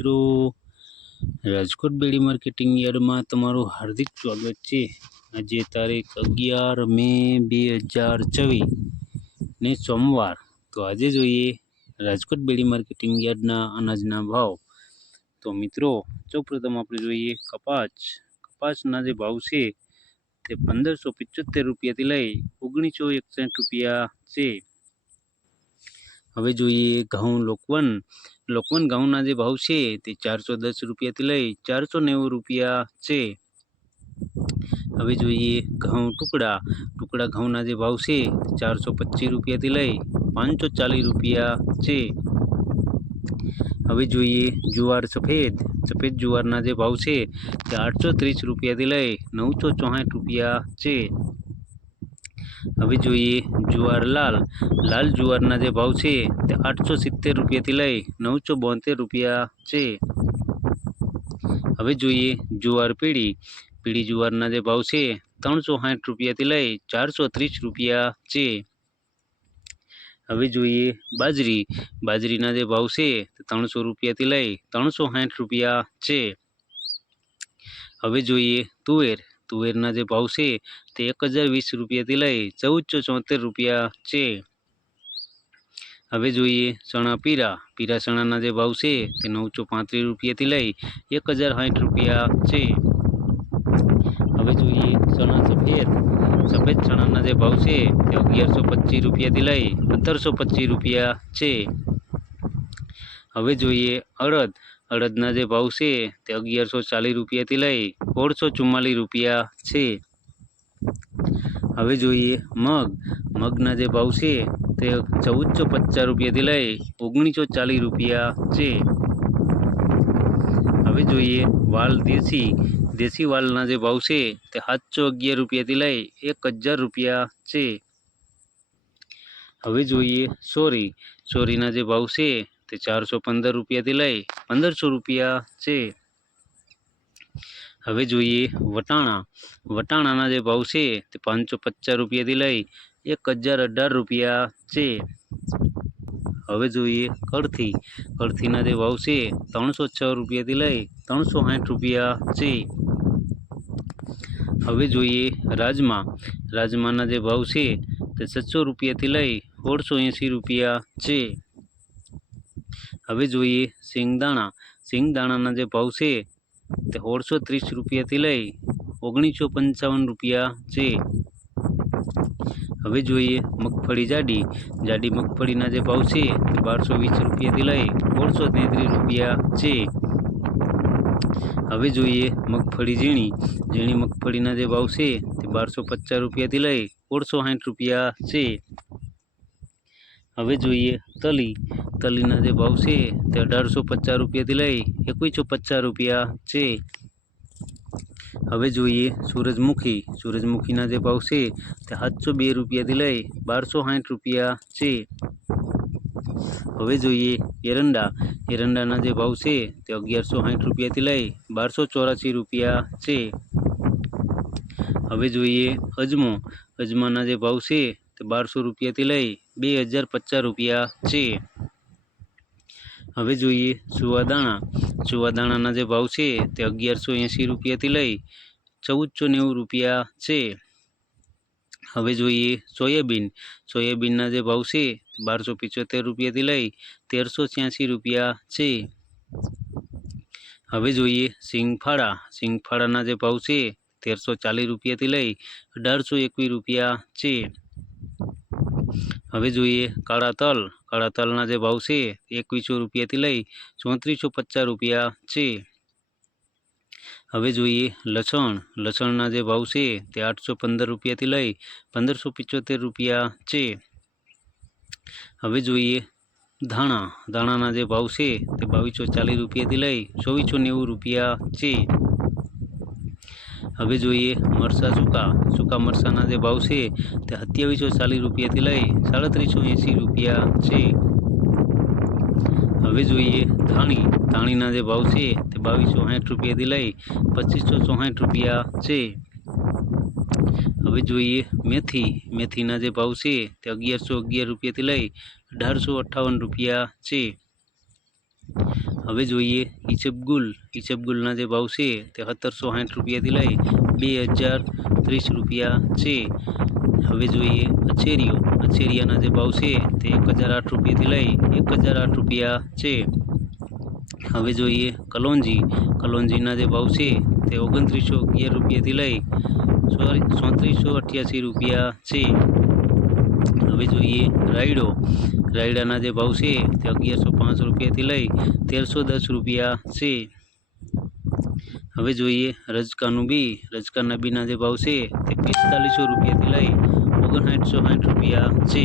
મિત્રો, રાજકોટ બેડી માર્કેટિંગ યાર્ડમાં તમારું હાર્દિક સ્વાગત છે। આજે તારીખ 11 મે 2024 ને સોમવાર। તો આજે જોઈએ રાજકોટ બેડી માર્કેટિંગ યાર્ડના અનાજના ભાવ। તો મિત્રો, સૌપ્રથમ આપણે જોઈએ કપાસના જે ભાવ છે તે 1575 રૂપિયાથી લઈ 1961 રૂપિયા છે। હવે જોઈએ ઘઉં લોકવન ઘઉંના જે ભાવ છે તે 410 રૂપિયાથી લઈ 490 રૂપિયા છે। હવે જોઈએ ઘઉં ટુકડા ઘઉંના જે ભાવ છે તે 425 રૂપિયાથી લઈ 540 રૂપિયા છે। હવે જોઈએ જુવાર સફેદ જુવારના જે ભાવ છે તે 830 રૂપિયાથી લઈ 964 રૂપિયા છે। હવે જોઈએ જુવાર લાલ જુવારના જે ભાવ છે તે 870 રૂપિયાથી લઈ 972 રૂપિયા છે। હવે જોઈએ જુવાર પીળી જુવારના જે ભાવ છે 360 રૂપિયાથી લઈ 430 રૂપિયા છે। હવે જોઈએ બાજરીના જે ભાવ છે તે 300 રૂપિયાથી લઈ 360 રૂપિયા છે। હવે જોઈએ તુવેરના જે ભાવ છે તે 1020 રૂપિયાથી લઈ 1474 રૂપિયા છે। હવે જોઈએ ચણા પીરા ચણાના જે ભાવ છે તે 935 રૂપિયાથી લઈ 1060 રૂપિયા છે। હવે જોઈએ ચણા સફેદ ચણાના જે ભાવ છે તે 1125 રૂપિયાથી લઈ 1725 રૂપિયા છે। હવે જોઈએ અડદના જે ભાવ છે તે 1140 રૂપિયાથી લઈ 1644 રૂપિયા છે। હવે જોઈએ મગના જે ભાવ છે તે 1450 રૂપિયાથી લઈ 1940 રૂપિયા છે। હવે જોઈએ વાલ દેશી વાલના જે ભાવ છે તે 711 રૂપિયાથી લઈ 1000 રૂપિયા છે। હવે જોઈએ સોરીના જે ભાવ છે તે 415 રૂપિયાથી લઈ 1500 રૂપિયા છે। હવે જોઈએ વટાણાના જે ભાવ છે તે 550 રૂપિયાથી લઈ 1018 રૂપિયા છે। હવે જોઈએ કળથીના જે ભાવ છે 306 રૂપિયાથી લઈ 360 રૂપિયા છે। હવે જોઈએ રાજમાના જે ભાવ છે તે 700 રૂપિયાથી લઈ 1680 રૂપિયા છે। હવે જોઈએ સિંગદાણાના જે ભાવ છે તે 1630 રૂપિયાથી લઈ 1955 રૂપિયા છે। હવે જોઈએ મગફળી જાડી મગફળીના જે ભાવ છે તે 1220 રૂપિયાથી લઈ 1633 રૂપિયા છે। હવે જોઈએ મગફળી ઝીણી મગફળીના જે ભાવ છે તે 1250 રૂપિયાથી લઈ 1660 રૂપિયા છે। હવે જોઈએ તલીના જે ભાવ છે તે 1850 રૂપિયાથી લઈ 2150 રૂપિયા છે। હવે જોઈએ સૂરજમુખીના જે ભાવ છે તે 702 રૂપિયાથી લઈ 1260 રૂપિયા છે। હવે જોઈએ એરંડાના જે ભાવ છે તે 1160 રૂપિયાથી લઈ 1284 રૂપિયા છે। હવે જોઈએ અજમાના જે ભાવ છે તે 1200 રૂપિયાથી લઈ 2050 રૂપિયા છે। હવે જોઈએ સુવાદાણાના જે ભાવ છે તે 1180 રૂપિયાથી લઈ 1490 રૂપિયા છે। હવે જોઈએ સોયાબીનના જે ભાવ છે 1275 રૂપિયાથી લઈ 1386 રૂપિયા છે। હવે જોઈએ સિંગફાળાના જે ભાવ છે 1340 રૂપિયાથી લઈ 1821 રૂપિયા છે। હવે જોઈએ કાળા તલના જે ભાવ છે 2100 રૂપિયાથી લઈ 3450 રૂપિયા છે। હવે જોઈએ લસણના જે ભાવ છે તે 815 રૂપિયાથી લઈ 1575 રૂપિયા છે। હવે જોઈએ ધાણાના જે ભાવ છે તે 2240 રૂપિયાથી લઈ 2490 રૂપિયા છે। હવે જોઈએ સૂકા મરચાના જે ભાવ છે તે 2740 રૂપિયાથી લઈ 3780 રૂપિયા છે। હવે જોઈએ ધાણીના જે ભાવ છે તે 2260 રૂપિયાથી લઈ 2564 રૂપિયા છે। હવે જોઈએ મેથીના જે ભાવ છે તે 1111 રૂપિયાથી લઈ 1858 રૂપિયા છે। હવે જોઈએ ઈસબગુલના જે ભાવ છે તે 1760 રૂપિયાથી લઈ 2030 રૂપિયા છે. હવે જોઈએ અછેરિયાના જે ભાવ છે તે 1008 રૂપિયાથી લઈ 1008 રૂપિયા છે. હવે જોઈએ કલોંજીના જે ભાવ છે તે 2911 રૂપિયાથી લઈ 3488 રૂપિયા છે. હવે જોઈએ રાયડાના જે ભાવ છે તે 1105 રૂપિયાથી લઈ 1310 રૂપિયા છે. હવે જોઈએ રજકાના બીના જે ભાવ છે તે 4500 રૂપિયાથી લઈ 5960 રૂપિયા છે.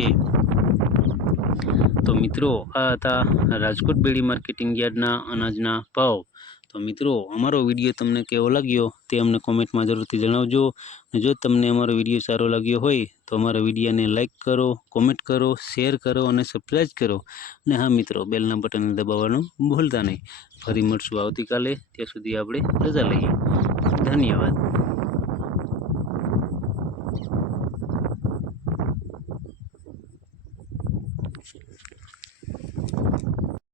તો મિત્રો આ હતા રાજકોટ બેડી માર્કેટિંગ યાર્ડના અનાજના ભાવ. તો મિત્રો અમારો વિડીયો તમને કેવો લાગ્યો તે અમને કોમેન્ટમાં જરૂરથી જણાવજો. અને જો તમને અમારો વિડીયો સારો લાગ્યો હોય તો અમારા વિડીયોને લાઇક કરો, કોમેન્ટ કરો, શેર કરો અને સબસ્ક્રાઈબ કરો. અને હા મિત્રો, બેલના બટનને દબાવવાનું ભૂલતા નહીં. ફરી મળશું આવતીકાલે. ત્યાં સુધી આપણે રજા લઈએ. ધન્યવાદ.